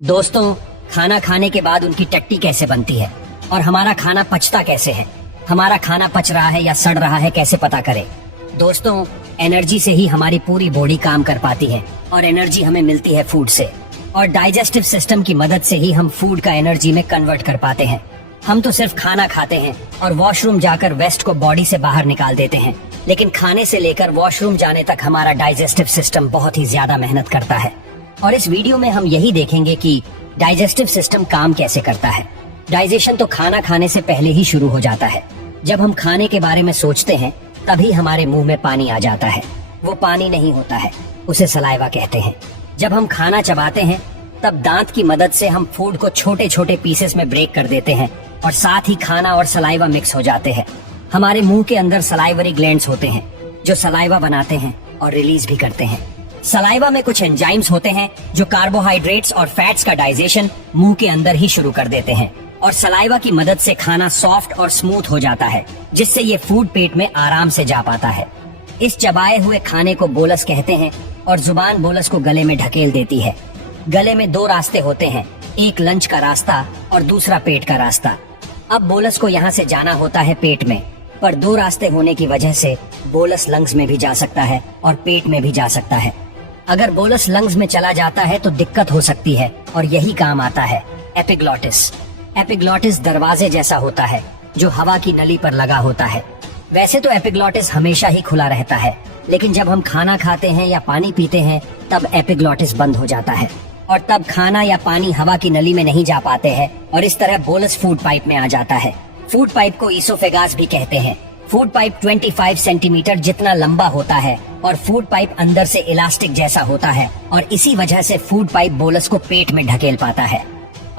दोस्तों, खाना खाने के बाद उनकी टट्टी कैसे बनती है और हमारा खाना पचता कैसे है? हमारा खाना पच रहा है या सड़ रहा है कैसे पता करें? दोस्तों, एनर्जी से ही हमारी पूरी बॉडी काम कर पाती है और एनर्जी हमें मिलती है फूड से, और डाइजेस्टिव सिस्टम की मदद से ही हम फूड का एनर्जी में कन्वर्ट कर पाते हैं। हम तो सिर्फ खाना खाते हैं और वॉशरूम जाकर वेस्ट को बॉडी से बाहर निकाल देते हैं, लेकिन खाने से लेकर वॉशरूम जाने तक हमारा डाइजेस्टिव सिस्टम बहुत ही ज्यादा मेहनत करता है। और इस वीडियो में हम यही देखेंगे कि डाइजेस्टिव सिस्टम काम कैसे करता है। डाइजेशन तो खाना खाने से पहले ही शुरू हो जाता है। जब हम खाने के बारे में सोचते हैं तभी हमारे मुंह में पानी आ जाता है। वो पानी नहीं होता है, उसे सलाइवा कहते हैं। जब हम खाना चबाते हैं तब दांत की मदद से हम फूड को छोटे छोटे पीसेस में ब्रेक कर देते हैं और साथ ही खाना और सलाइवा मिक्स हो जाते हैं। हमारे मुंह के अंदर सलाइवरी ग्लैंड्स होते हैं जो सलाइवा बनाते हैं और रिलीज भी करते हैं। सलाइवा में कुछ एंजाइम्स होते हैं जो कार्बोहाइड्रेट्स और फैट्स का डाइजेशन मुंह के अंदर ही शुरू कर देते हैं, और सलाइवा की मदद से खाना सॉफ्ट और स्मूथ हो जाता है, जिससे ये फूड पेट में आराम से जा पाता है। इस चबाए हुए खाने को बोलस कहते हैं और जुबान बोलस को गले में ढकेल देती है। गले में दो रास्ते होते हैं, एक लंच का रास्ता और दूसरा पेट का रास्ता। अब बोलस को यहाँ से जाना होता है पेट में, पर दो रास्ते होने की वजह से बोलस लंग्स में भी जा सकता है और पेट में भी जा सकता है। अगर बोलस लंग्स में चला जाता है तो दिक्कत हो सकती है, और यही काम आता है एपिग्लॉटिस। एपिग्लॉटिस दरवाजे जैसा होता है जो हवा की नली पर लगा होता है। वैसे तो एपिग्लॉटिस हमेशा ही खुला रहता है, लेकिन जब हम खाना खाते हैं या पानी पीते हैं तब एपिग्लॉटिस बंद हो जाता है, और तब खाना या पानी हवा की नली में नहीं जा पाते हैं और इस तरह बोलस फूड पाइप में आ जाता है। फूड पाइप को ईसोफेगास भी कहते हैं। फूड पाइप 25 सेंटीमीटर जितना लंबा होता है और फूड पाइप अंदर से इलास्टिक जैसा होता है, और इसी वजह से फूड पाइप बोलस को पेट में ढकेल पाता है,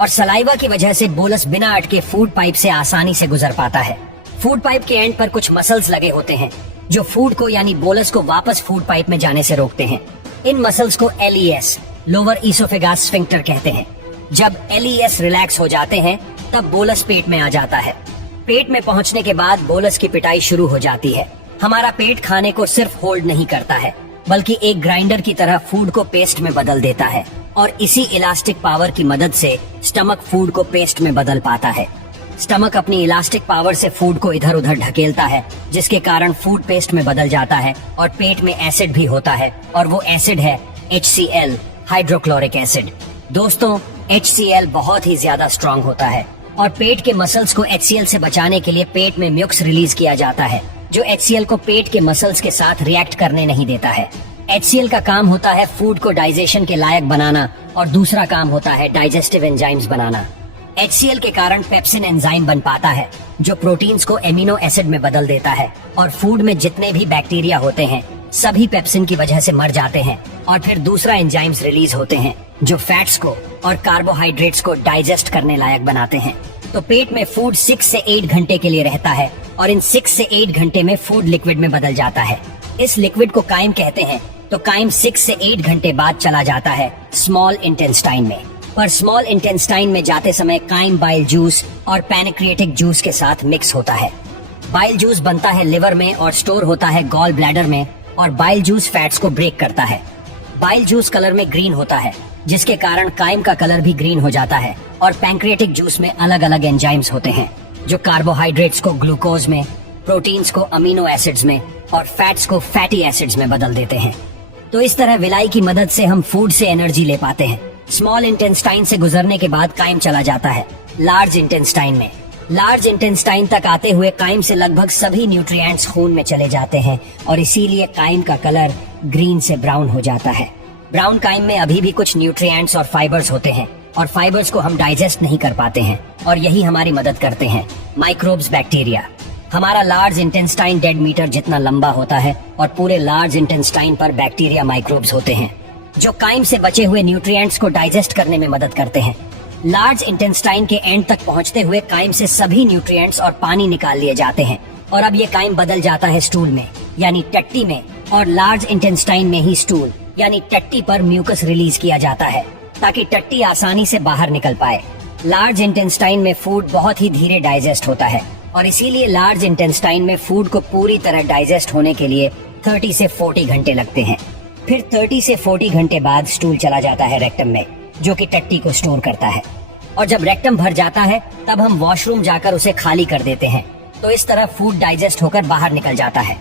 और सलाइवा की वजह से बोलस बिना अटके फूड पाइप से आसानी से गुजर पाता है। फूड पाइप के एंड पर कुछ मसल्स लगे होते हैं जो फूड को यानी बोलस को वापस फूड पाइप में जाने से रोकते हैं। इन मसल्स को LES लोअर ईसोफेगास स्फिंक्टर कहते हैं। जब LES रिलैक्स हो जाते हैं तब बोलस पेट में आ जाता है। पेट में पहुंचने के बाद बोलस की पिटाई शुरू हो जाती है। हमारा पेट खाने को सिर्फ होल्ड नहीं करता है, बल्कि एक ग्राइंडर की तरह फूड को पेस्ट में बदल देता है, और इसी इलास्टिक पावर की मदद से स्टमक फूड को पेस्ट में बदल पाता है। स्टमक अपनी इलास्टिक पावर से फूड को इधर उधर ढकेलता है, जिसके कारण फूड पेस्ट में बदल जाता है और पेट में एसिड भी होता है, और वो एसिड है HCl, हाइड्रोक्लोरिक एसिड। दोस्तों, HCl बहुत ही ज्यादा स्ट्रॉन्ग होता है, और पेट के मसल्स को HCl से बचाने के लिए पेट में म्यूक्स रिलीज किया जाता है, जो HCl को पेट के मसल्स के साथ रिएक्ट करने नहीं देता है। HCl का काम होता है फूड को डाइजेशन के लायक बनाना, और दूसरा काम होता है डाइजेस्टिव एंजाइम्स बनाना। HCl के कारण पेप्सिन एंजाइम बन पाता है जो प्रोटीन्स को एमिनो एसिड में बदल देता है, और फूड में जितने भी बैक्टीरिया होते हैं सभी पेप्सिन की वजह से मर जाते हैं, और फिर दूसरा एंजाइम्स रिलीज होते हैं जो फैट्स को और कार्बोहाइड्रेट्स को डाइजेस्ट करने लायक बनाते हैं। तो पेट में फूड 6 से 8 घंटे के लिए रहता है, और इन 6 से 8 घंटे में फूड लिक्विड में बदल जाता है। इस लिक्विड को काइम कहते हैं। तो काइम 6 से 8 घंटे बाद चला जाता है स्मॉल इंटेस्टाइन में, पर स्मॉल इंटेस्टाइन में जाते समय काइम बाइल जूस और पैनक्रिएटिक जूस के साथ मिक्स होता है। बाइल जूस बनता है लिवर में और स्टोर होता है गॉल ब्लैडर में, और बाइल जूस फैट्स को ब्रेक करता है। बाइल जूस कलर में ग्रीन होता है, जिसके कारण काइम का कलर भी ग्रीन हो जाता है, और पैनक्रिएटिक जूस में अलग अलग एंजाइम्स होते हैं जो कार्बोहाइड्रेट्स को ग्लूकोज में, प्रोटीन्स को अमीनो एसिड्स में और फैट्स को फैटी एसिड्स में बदल देते हैं। तो इस तरह विलाई की मदद से हम फूड से एनर्जी ले पाते हैं। स्मॉल इंटेस्टाइन से गुजरने के बाद काइम चला जाता है लार्ज इंटेस्टाइन में। लार्ज इंटेस्टाइन तक आते हुए काइम से लगभग सभी न्यूट्रिएंट्स खून में चले जाते हैं, और इसीलिए काइम का कलर ग्रीन से ब्राउन हो जाता है। ब्राउन काइम में अभी भी कुछ न्यूट्रिएंट्स और फाइबर्स होते हैं, और फाइबर्स को हम डाइजेस्ट नहीं कर पाते हैं, और यही हमारी मदद करते हैं माइक्रोब्स, बैक्टीरिया। हमारा लार्ज इंटेस्टाइन 1.5 मीटर जितना लंबा होता है, और पूरे लार्ज इंटेस्टाइन पर बैक्टीरिया माइक्रोब्स होते हैं जो काइम से बचे हुए न्यूट्रिएंट्स को डाइजेस्ट करने में मदद करते हैं। लार्ज इंटेस्टाइन के एंड तक पहुंचते हुए काइम से सभी न्यूट्रिएंट्स और पानी निकाल लिए जाते हैं, और अब ये काइम बदल जाता है स्टूल में यानी टट्टी में, और लार्ज इंटेस्टाइन में ही स्टूल यानी टट्टी पर म्यूकस रिलीज किया जाता है ताकि टट्टी आसानी से बाहर निकल पाए। लार्ज इंटेस्टाइन में फूड बहुत ही धीरे डाइजेस्ट होता है, और इसीलिए लार्ज इंटेस्टाइन में फूड को पूरी तरह डाइजेस्ट होने के लिए 30 से 40 घंटे लगते हैं। फिर 30 से 40 घंटे बाद स्टूल चला जाता है रेक्टम में, जो कि टट्टी को स्टोर करता है। और जब रेक्टम भर जाता है तब हम वॉशरूम जाकर उसे खाली कर देते हैं। तो इस तरह फूड डाइजेस्ट होकर बाहर निकल जाता है।